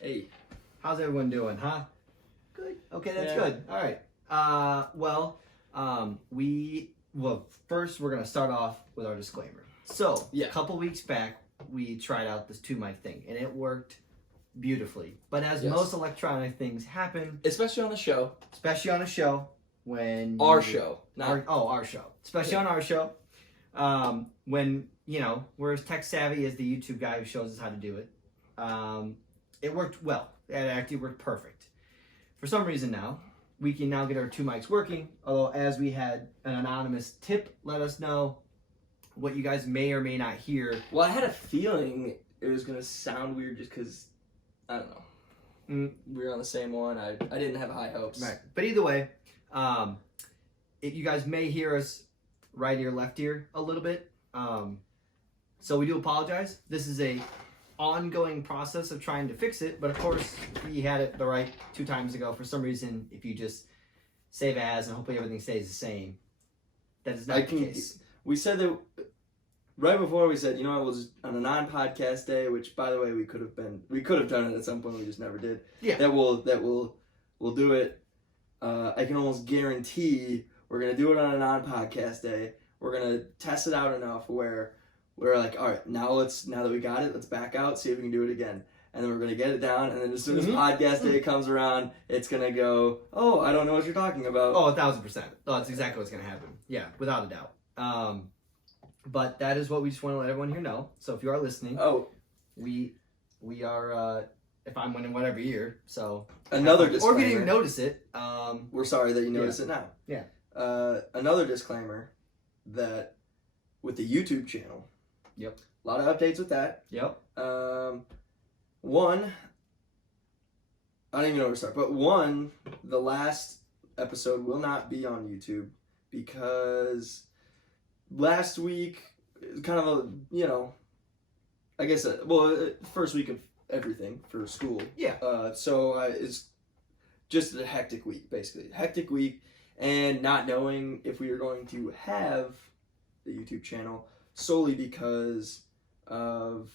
Hey. How's everyone doing, huh? Good. Okay, that's good. All right. First we're gonna start off with our disclaimer. So, a couple weeks back, we tried out this 2-mic thing, and it worked beautifully. But as most electronic things happen, especially on a show, when our show, especially on our show, when we're as tech savvy as the YouTube guy who shows us how to do it, it worked well. It actually worked perfect. For some reason now, we can now get our 2 mics working, although as we had an anonymous tip let us know what you guys may or may not hear. Well, I had a feeling it was going to sound weird just because, I don't know. We were on the same one. I didn't have high hopes. Right. But either way, you guys may hear us right ear, left ear a little bit. So we do apologize. This is a ongoing process of trying to fix it, but of course we had it the right 2 times ago. For some reason, if you just save as and hopefully everything stays the same, that is not the case. We said that right before. We said, it was on a non-podcast day, which by the way we could have done it at some point. We just never did. Yeah. We'll do it. I can almost guarantee we're gonna do it on a non-podcast day. We're gonna test it out enough where we're like, all right, now that we got it, let's back out, see if we can do it again. And then we're going to get it down, and then as soon as podcast day comes around, it's going to go, oh, I don't know what you're talking about. Oh, 1,000%. Oh, that's exactly what's going to happen. Yeah, without a doubt. But that is what we just want to let everyone here know. So if you are listening, we are, if I'm winning whatever year, so. Another disclaimer. Or if you didn't notice it. We're sorry that you notice it now. Yeah. Another disclaimer that with the YouTube channel. Yep. A lot of updates with that. Yep. One, I don't even know where to start, but the last episode will not be on YouTube because last week, kind of first week of everything for school. Yeah. So it's just a hectic week, basically. Hectic week, and not knowing if we were going to have the YouTube channel solely because of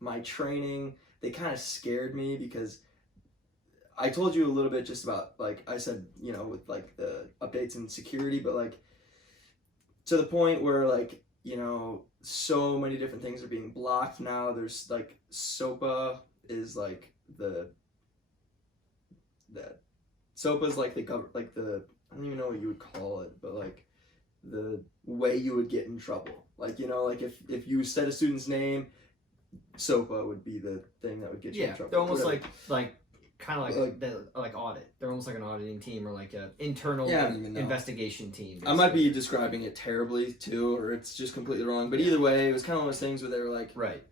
my training. They kind of scared me because I told you a little bit just about, like I said, with like the updates and security, but like to the point where like, so many different things are being blocked now. There's like SOPA is like SOPA's like the I don't even know what you would call it, but like the way you would get in trouble. Like, like if you said a student's name, SOPA would be the thing that would get you in trouble. They're almost like kind of like audit. They're almost like an auditing team or like an internal investigation team. Basically. I might be describing it terribly too, or it's just completely wrong. But either way, it was kind of one of those things where they were like, right.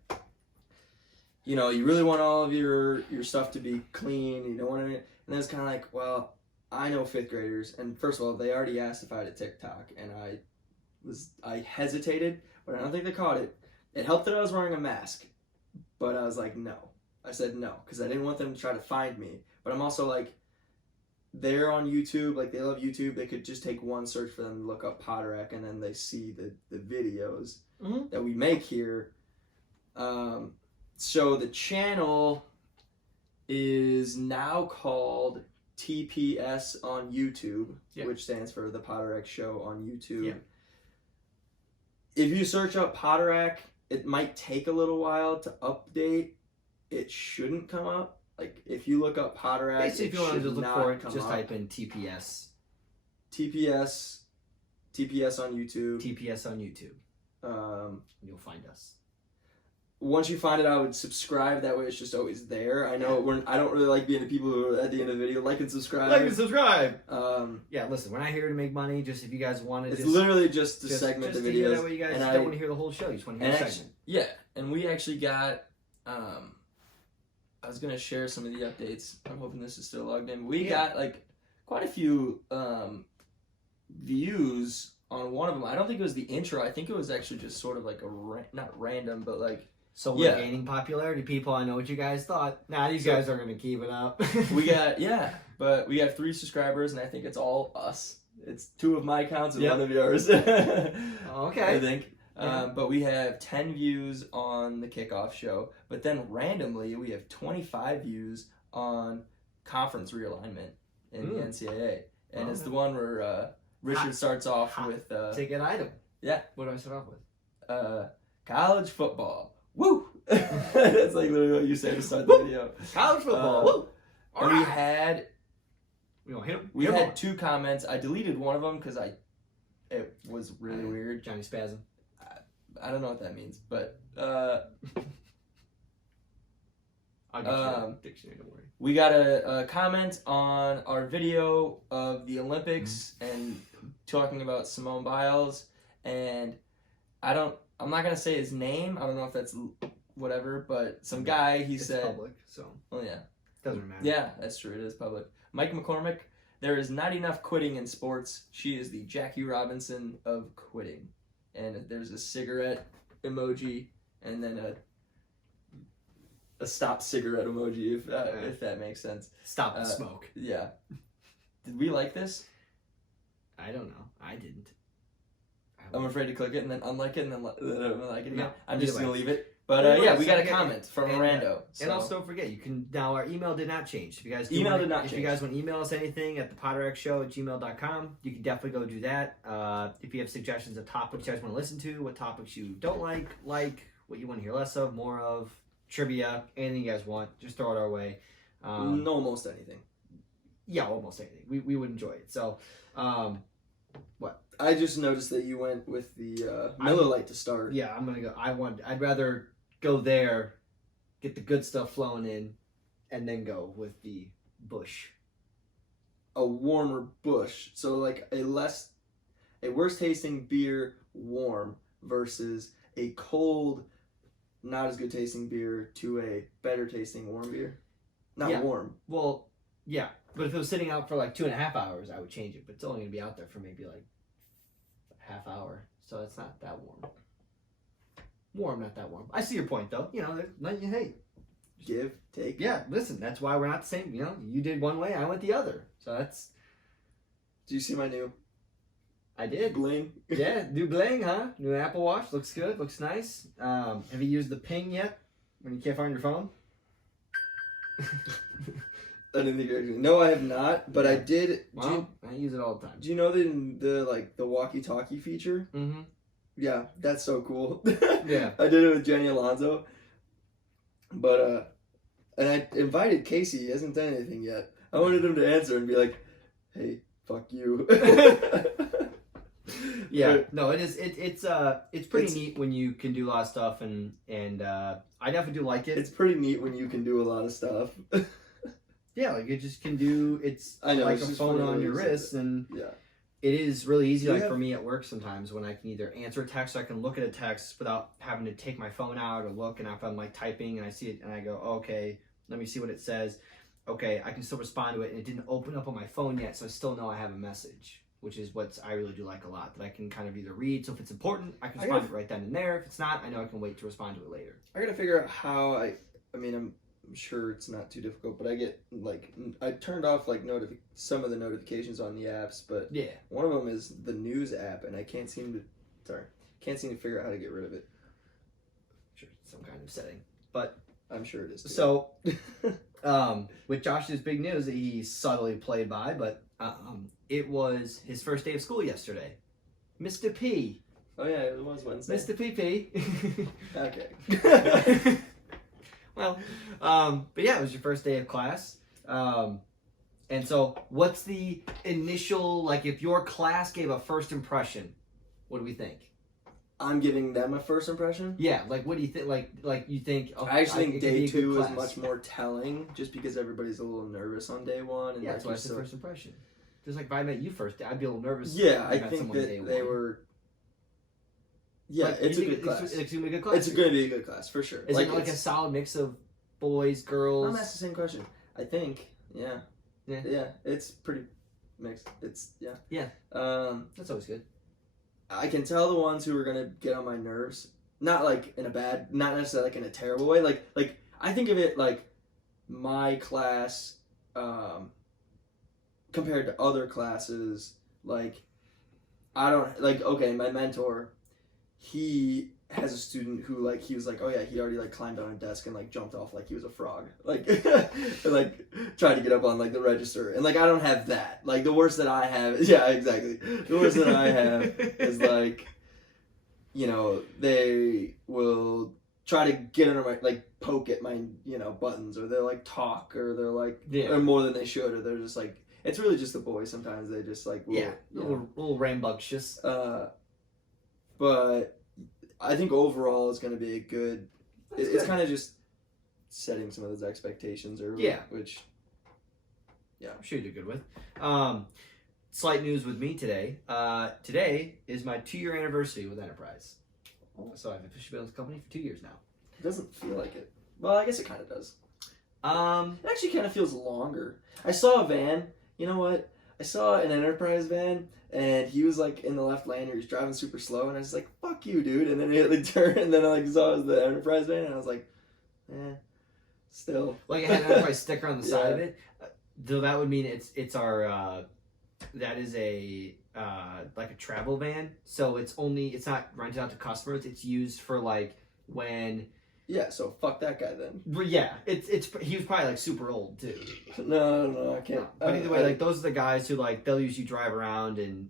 You really want all of your stuff to be clean. You don't want it, and then it's kind of like, well, I know 5th graders, and first of all, they already asked if I had a TikTok, and I hesitated, but I don't think they caught it. It helped that I was wearing a mask, but I was like, no. I said no, because I didn't want them to try to find me. But I'm also like, they're on YouTube, like they love YouTube. They could just take one search for them to look up Potterack, and then they see the videos that we make here. So the channel is now called TPS on YouTube, which stands for The Potterack Show on YouTube. Yeah. If you search up Potterack, it might take a little while to update. It shouldn't come up. Like, if you look up Potterack, basically, if you want to look for it, just type in TPS. TPS on YouTube. TPS on YouTube. You'll find us. Once you find it, I would subscribe. That way, it's just always there. I know I don't really like being the people who are at the end of the video like and subscribe. Like and subscribe. Yeah, listen, we're not here to make money. Just if you guys want to, it's literally just to segment the videos. That way, you guys don't want to hear the whole show. You just want to hear a segment. Yeah, and we actually got. I was gonna share some of the updates. I'm hoping this is still logged in. We got like quite a few views on one of them. I don't think it was the intro. I think it was actually just sort of like not random, but like. So we're gaining popularity, people. I know what you guys thought. Nah, these guys are gonna keep it up. we got 3 subscribers, and I think it's all us. It's 2 of my accounts and 1 of yours. Okay. I think. But we have 10 views on the kickoff show, but then randomly we have 25 views on conference realignment in the NCAA, and it's the one where Richard starts off with ticket item. Yeah. What do I start off with? College football. Woo! That's like literally what you say to start the video. College football. Woo! And we had We gonna hit him? we had 2 comments. I deleted one of them because it was really weird. Johnny Spasm. I don't know what that means, but I'll get you a dictionary, don't worry. we got a comment on our video of the Olympics and talking about Simone Biles, and I'm not gonna say his name. I don't know if that's whatever, but some guy It's said, public, so "Oh yeah, doesn't matter." yeah, that's true. It is public." Mike McCormick, there is not enough quitting in sports. She is the Jackie Robinson of quitting, and there's a cigarette emoji, and then a stop cigarette emoji, if that makes sense. Stop the smoke. Yeah. Did we like this? I don't know. I didn't. I'm afraid to click it and then unlike it and then like it again. No, I'm just either gonna way. leave it. But Either way, yeah, we so got a yeah, comment from and, Rando. And also don't forget, you can now our email did not change. If you guys Email want, did not if change. you guys want to email us anything at thepotterxshow@gmail.com, you can definitely go do that. If you have suggestions of topics you guys want to listen to, what topics you don't like, what you want to hear less of, more of, trivia, anything you guys want, just throw it our way. Almost anything. Yeah, almost anything. We would enjoy it. So, what? I just noticed that you went with the Miller Lite to start. Yeah, I'm gonna go. I'd rather go there, get the good stuff flowing in, and then go with the Bush. A warmer Bush. So like a worse tasting beer warm versus a cold, not as good tasting beer to a better tasting warm beer. Not Yeah. warm. Well, yeah, but if it was sitting out for like 2.5 hours, I would change it. But it's only gonna be out there for maybe like half hour, so it's not that warm. Not that warm. I see your point though. You know, there's nothing you hate. Give, take. Yeah, listen, that's why we're not the same. You know, you did one way, I went the other. So that's. Do you see my new I did. bling? Yeah, new bling, huh? New Apple Watch. Looks good. Looks nice. Have you used the ping yet? When you can't find your phone? I didn't think you actually. No, I have not, but I did. Well, I use it all the time. Do you know the walkie-talkie feature? Mm-hmm. Yeah, that's so cool. Yeah. I did it with Jenny Alonso. But and I invited Casey. He hasn't done anything yet. I wanted him to answer and be like, "Hey, fuck you." Yeah. But No, it is. It's pretty neat when you can do a lot of stuff, and I definitely do like it. it's pretty neat when you can do a lot of stuff. Yeah, like it just can do. It's I know, like it's a just phone funny on when your you said wrist, and Yeah. it is really easy. Do you Like have- for me at work, sometimes when I can either answer a text, or I can look at a text without having to take my phone out or look. And if I'm like typing and I see it and I go, okay, let me see what it says. Okay, I can still respond to it, and it didn't open up on my phone yet, so I still know I have a message, which is what I really do like a lot. That I can kind of either read. So if it's important, I can respond to it right then and there. If it's not, I know I can wait to respond to it later. I gotta figure out how I mean, I'm sure it's not too difficult, but I get I turned off like some of the notifications on the apps, but Yeah. one of them is the news app, and I can't seem to figure out how to get rid of it. Sure, some kind of setting. I'm sure it is. Too. So, with Josh's big news that he subtly played by, but it was his first day of school yesterday. Mr. P. Oh yeah, it was Wednesday. Mr. PP. Okay. Well, but yeah, it was your first day of class. And so what's the initial, like if your class gave a first impression, what do we think? I'm giving them a first impression. Yeah, like what do you think? Like you think? Oh, I actually think it could be day a good 2 is class. much more telling, just because everybody's a little nervous on day 1. And Yeah, like that's why it's the first impression. Just like if I met you first, I'd be a little nervous. Yeah, if I met think someone day that they one. were. Yeah, But it's a you good think class. It's gonna be a good class. It's going to be a good class for sure. Is it like a it's- solid mix of boys, girls? I'm asked the same question. I think. Yeah. Yeah. Yeah. It's pretty mixed. It's yeah. Yeah. That's always good. I can tell the ones who are gonna get on my nerves. Not like in a bad, not necessarily like in a terrible way. Like I think of it like my class, compared to other classes. Like I don't like. Okay, my mentor, he has a student who like he was like, oh yeah, he already like climbed on a desk and like jumped off like he was a frog, like and, like tried to get up on like the register, and like I don't have that. Like the worst that I have, yeah, exactly. The worst that I have is like, you know, they will try to get under my like poke at my buttons, or they'll like talk, or they're like or more than they should, or they're just like, it's really just the boys sometimes, they just like will, little rambunctious. But I think overall it's going to be a good. It's kind of just setting some of those expectations early. Which. Yeah, I'm sure you did good with. Slight news with me today. Today is my 2-year anniversary with Enterprise. So I've officially been with the company for 2 years now. It doesn't feel like it. Well, I guess it kind of does. It actually kind of feels longer. I saw a van. You know what? I saw an Enterprise van, and he was like in the left lane, or he was driving super slow, and I was like, "Fuck you, dude!" And then he hit the turn, and then I like saw it was the Enterprise van, and I was like, still. Like it had an Enterprise sticker on the side of it. Though that would mean it's our that is a like a travel van, so it's not rented out to customers. It's used for like when. Yeah, so fuck that guy then. But yeah, it's he was probably like super old too. No, I can't. But either way, like those are the guys who like they'll usually drive around and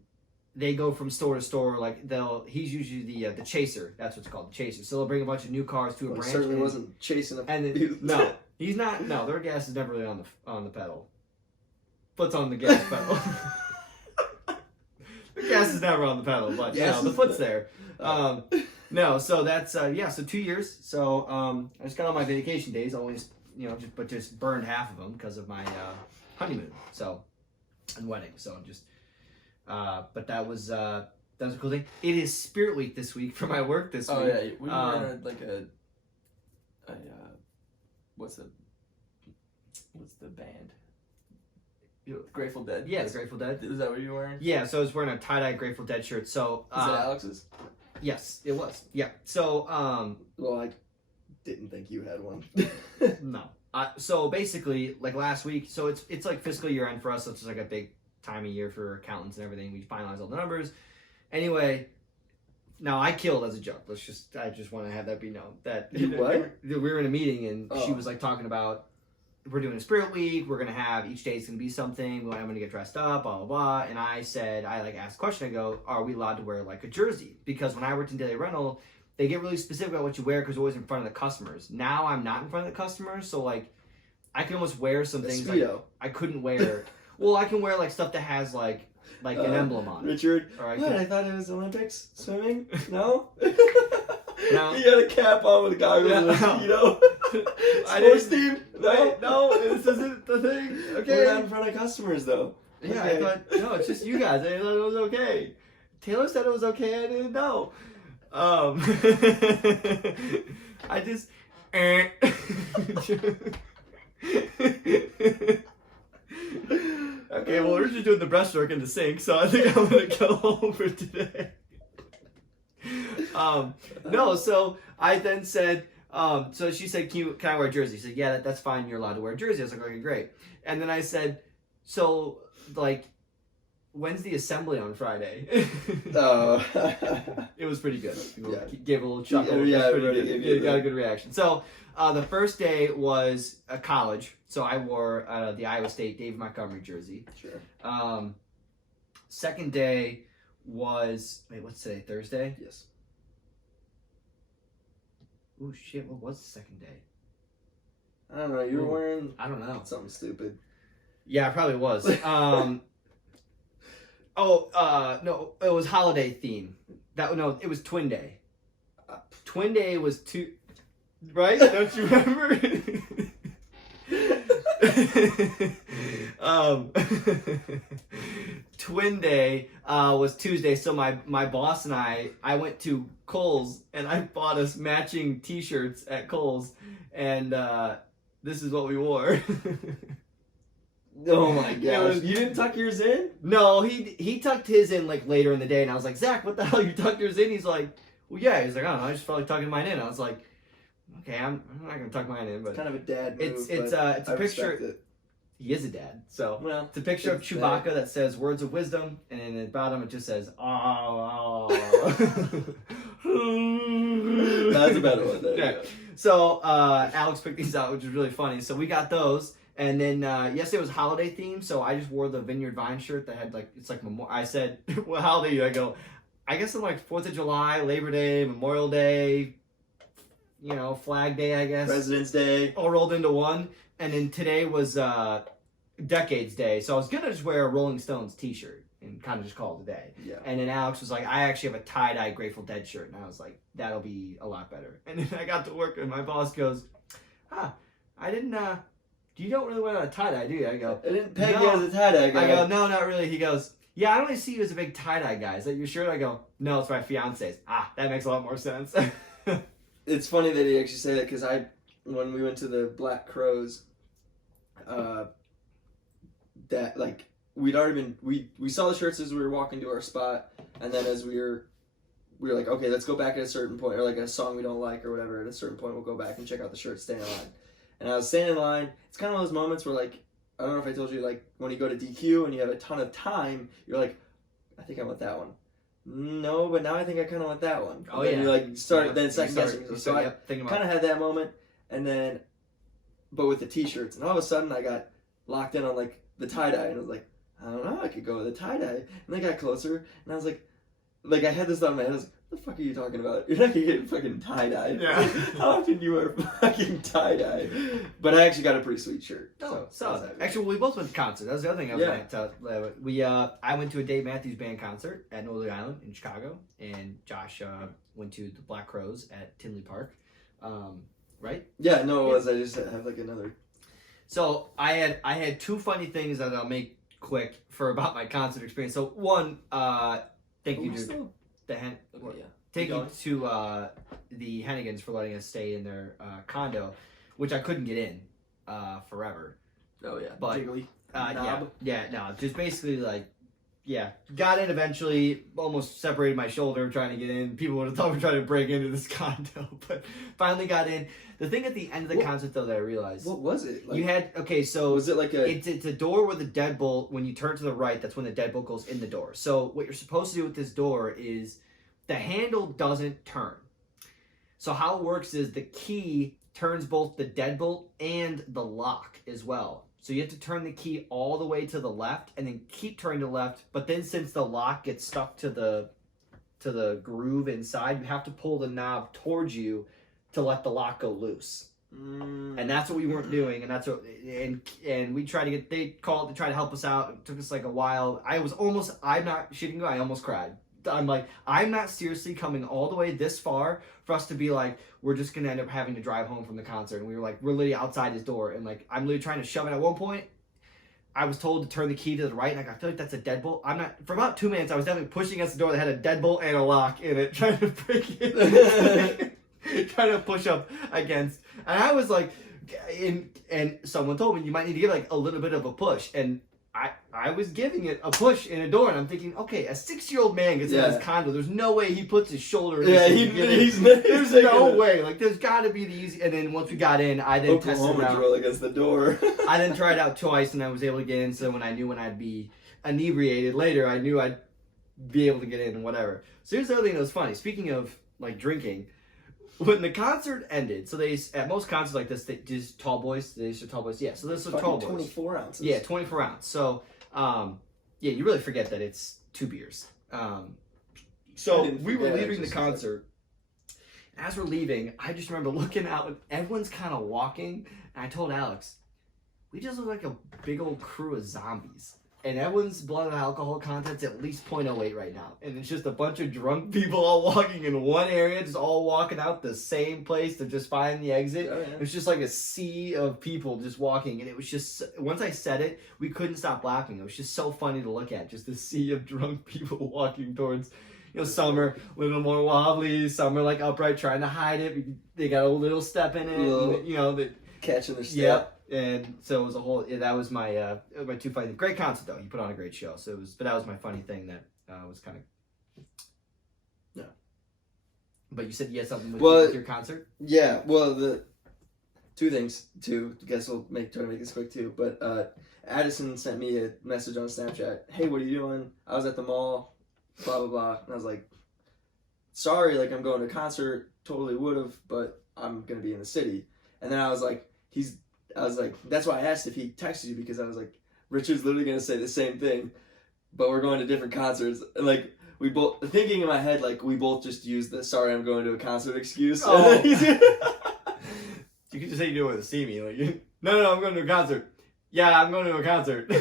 they go from store to store. Like he's usually the chaser. That's what's called, the chaser. So they'll bring a bunch of new cars to a branch. Certainly wasn't chasing a. And then, no, he's not. No, their gas is never really on the pedal. Foot's on the gas pedal. The gas is never on the pedal, but the foot's there. No, so that's so 2 years. So I just got all my vacation days. Always, just burned half of them because of my honeymoon. So and wedding. So just, but that was a cool thing. It is Spirit Week this week for my work this week. Oh yeah, we were in like a what's the band? Grateful Dead. Yeah, the Grateful Dead. Is that what you were wearing? Yeah, so I was wearing a tie-dye Grateful Dead shirt. So is it Alex's? Yes, it was. Yeah. So well, I didn't think you had one. No. So basically, like last week, so it's like fiscal year end for us, so it's just like a big time of year for accountants and everything. We finalize all the numbers. Anyway, now I killed as a joke. I just want to have that be known that what? We were in a meeting and she was like talking about, we're doing a Spirit Week. We're gonna have each day is gonna be something. I'm gonna get dressed up, blah blah blah. And I said, I like asked a question. I go, are we allowed to wear like a jersey? Because when I worked in Daily Rental, they get really specific about what you wear because you're always in front of the customers. Now I'm not in front of the customers, so like I can almost wear some things like I couldn't wear. Well, I can wear like stuff that has like an emblem on it. Richard, Or I thought it was Olympics swimming. No. No. You got a cap on with a goggles and a mosquito. Sports team? No, this isn't the thing. Okay. We're not in front of customers though. Yeah, Okay. I thought, no, it's just you guys. I thought it was okay. Taylor said it was okay. I didn't know. I just. Okay, well, we're just doing the breaststroke in the sink, so I think I'm gonna go over today. No, so I then said, so she said, can I wear a jersey? She said, yeah, that's fine. You're allowed to wear a jersey. I was like, okay, great. And then I said, so, like, when's the assembly on Friday? It was pretty good. People gave a little chuckle. Yeah, It was pretty good. Got a good reaction. So, the first day was a college. So I wore the Iowa State Dave Montgomery jersey. Sure. Second day was, what's today? Thursday? Yes. Oh shit! What was the second day? I don't know. You were wearing. I don't know. Something stupid. Yeah, it probably was. No, it was holiday theme. It was Twin Day. Twin Day was two, right? Don't you remember? Twin Day was Tuesday, so my boss and I went to Kohl's and I bought us matching T-shirts at Kohl's, and this is what we wore. Oh my gosh! You didn't tuck yours in? No, he tucked his in like later in the day, and I was like, Zach, what the hell? You tucked yours in? He's like, well, yeah. He's like, I don't know. I just felt like tucking mine in. I was like, okay, I'm not gonna tuck mine in, but It's kind of a dad move. it's a I picture. respect it. He is a dad, so Well, it's a picture of it's Chewbacca that says words of wisdom, and in the bottom it just says, oh, That's a better one. There you Yeah. go. So Alex picked these out, which is really funny. So we got those, and then yesterday was holiday themed. So I just wore the Vineyard Vine shirt that had like it's like I said, "What holiday?" I go, I guess I'm like 4th of July, Labor Day, Memorial Day, Flag Day, I guess. President's Day. All rolled into one. And then today was Decades Day. So I was going to just wear a Rolling Stones t-shirt and kind of just call it a day. Yeah. And then Alex was like, I actually have a tie-dye Grateful Dead shirt. And I was like, that'll be a lot better. And then I got to work and my boss goes, I didn't, you don't really wear a tie-dye, do you? I go, I didn't peg No. you as a tie-dye guy. I go, no, not really. He goes, yeah, I only see you as a big tie-dye guy. Is that your shirt? I go, no, it's my fiance's. That makes a lot more sense. It's funny that he actually said that because when we went to the Black Crows, that like we'd already been we saw the shirts as we were walking to our spot, and then as we were like, okay, let's go back at a certain point, or like a song we don't like or whatever. At a certain point, we'll go back and check out the shirts, stay in line. And I was standing in line. It's kind of one of those moments where like I don't know if I told you like when you go to DQ and you have a ton of time, you're like, I think I want that one. No, but now I think I kind of want that one. Oh, then yeah. you like start then second guessing. So I thinking kind of had that moment, and then, but with the t-shirts, and all of a sudden I got locked in on like the tie-dye, and I was like, I don't know, I could go with the tie-dye. And I got closer, and I was like I had this thought in my head, I was like, what the fuck are you talking about? You're not gonna get fucking tie-dye. Yeah. How often do you wear fucking tie-dye? But I actually got a pretty sweet shirt. So actually, we both went to concert. That was the other thing I was Yeah. going to tell. I went to a Dave Matthews Band concert at Northern Island in Chicago, and Josh went to the Black Crows at Tinley Park. Right? Yeah, no, it was. I just have like another. So I had two funny things that I'll make quick for about my concert experience. So one, thank you to the Okay, yeah. thank you going? to the Hennigans for letting us stay in their condo, which I couldn't get in forever. Oh yeah. But Jiggly. Just basically like, got in eventually, almost separated my shoulder trying to get in. People would have thought we were trying to break into this condo, but finally got in. The thing at the end of the concert though that I realized, What was it? Like, you had, so was it like a? it's a door with a deadbolt. When you turn to the right, that's when the deadbolt goes in the door. So what you're supposed to do with this door is the handle doesn't turn. So how it works is the key turns both the deadbolt and the lock as well. So you have to turn the key all the way to the left and then keep turning to the left. But then since the lock gets stuck to the groove inside, you have to pull the knob towards you to let the lock go loose. And that's what we weren't doing, and that's what and we tried to get, they called to try to help us out. It took us like a while. I'm not shitting you, I almost cried. I'm like, I'm not seriously coming all the way this far for us to be like, we're just gonna end up having to drive home from the concert. And we were like, we're literally outside his door, and like I'm literally trying to shove it. At one point I was told to turn the key to the right, and I feel like that's a deadbolt. I'm not, for about 2 minutes I was definitely pushing against the door that had a deadbolt and a lock in it, trying to break it. Trying to push up against, and I was like, and someone told me you might need to give like a little bit of a push, and I was giving it a push in a door, and I'm thinking, okay, a 6-year-old man gets in his condo, there's no way he puts his shoulder in this thing. There's no way, like there's got to be the easy. And then once we got in, I then tested it out. Drill against the door. I then tried out twice, and I was able to get in. So when I'd be inebriated later, I knew I'd be able to get in and whatever. So here's the other thing that was funny. Speaking of like drinking. When the concert ended, so they, at most concerts like this, they just tall boys. They used to tall boys. Yeah, so this was tall boys. 24 ounces. Yeah, 24 ounce. So, you really forget that it's 2 beers. So we were leaving the concert. As we're leaving, I just remember looking out, and everyone's kind of walking. And I told Alex, we just look like a big old crew of zombies. And everyone's blood and alcohol content's at least 0.08 right now. And it's just a bunch of drunk people all walking in one area, just all walking out the same place to just find the exit. Oh, yeah. It was just like a sea of people just walking. And it was just, once I said it, we couldn't stop laughing. It was just so funny to look at. Just a sea of drunk people walking towards, some are a little more wobbly, some are like upright trying to hide it. They got a little step in it. And, catching their step. Yep. And so it was a whole. That was my my two funny. Great concert though. You put on a great show. So it was. But that was my funny thing that was kind of. Yeah. But you said you had something with your concert. Yeah. Well, the two things. I guess we'll try to make this quick too. But Addison sent me a message on Snapchat. Hey, what are you doing? I was at the mall. Blah blah blah. And I was like, sorry, like I'm going to a concert, totally would have, but I'm gonna be in the city. And then I was like, that's why I asked if he texted you, because I was like, Richard's literally gonna say the same thing, but we're going to different concerts. And like we both thinking in my head, like we both just used the sorry I'm going to a concert excuse. Oh. You could just say you do it to see me. Like, no, I'm going to a concert. Yeah, I'm going to a concert.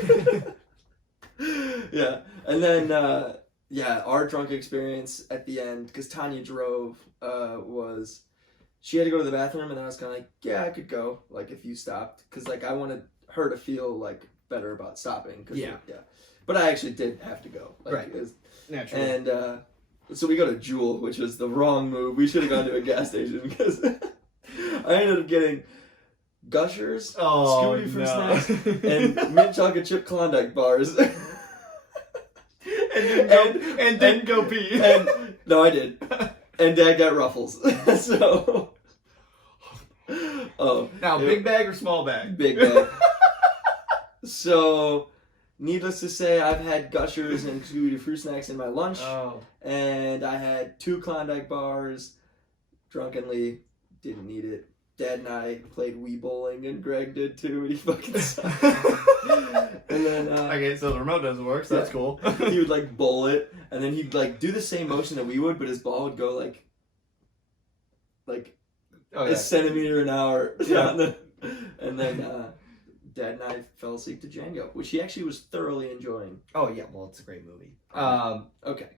Yeah, and then our drunk experience at the end, because Tanya drove, was she had to go to the bathroom, and then I was kind of like, yeah, I could go, like if you stopped, because like I wanted her to feel like better about stopping. Cause Yeah. But I actually did have to go. Like, Right. It was, Naturally. and so we go to Jewel, which was the wrong move. We should have gone to a gas station, because I ended up getting Gushers, Scooby Fruit Snacks, and mint chocolate chip Klondike bars. and didn't go pee. And no, I did. And Dad got Ruffles. So, Now, big bag or small bag? big bag. So, needless to say, I've had Gushers and Scooby Fruit Snacks in my lunch, Oh. and I had 2 Klondike bars. Drunkenly, didn't need it. Dad and I played Wii bowling, and Greg did too, and he fucking sucked. And then Okay, so the remote doesn't work, so that's cool. he would like bowl it, and then he'd like do the same motion that we would, but his ball would go like Oh, a yeah. centimeter an hour. Yeah. And then Dad and I fell asleep to Django, which he actually was thoroughly enjoying. Oh, yeah, well, it's a great movie. Okay.